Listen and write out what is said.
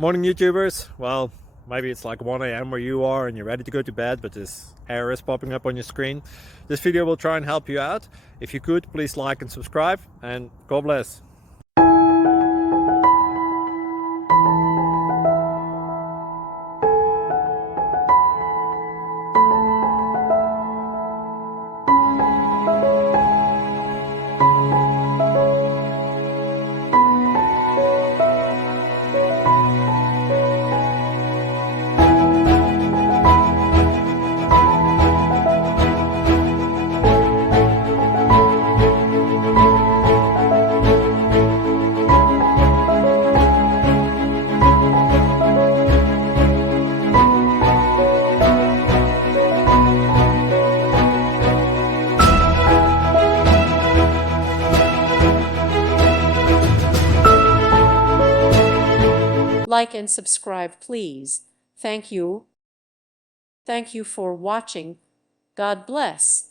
Morning YouTubers. Well, maybe it's like 1 a.m. where you are and you're ready to go to bed, but this error is popping up on your screen. This video will try and help you out. If you could, please like and subscribe, and God bless. Like and subscribe, please. Thank you. Thank you for watching. God bless.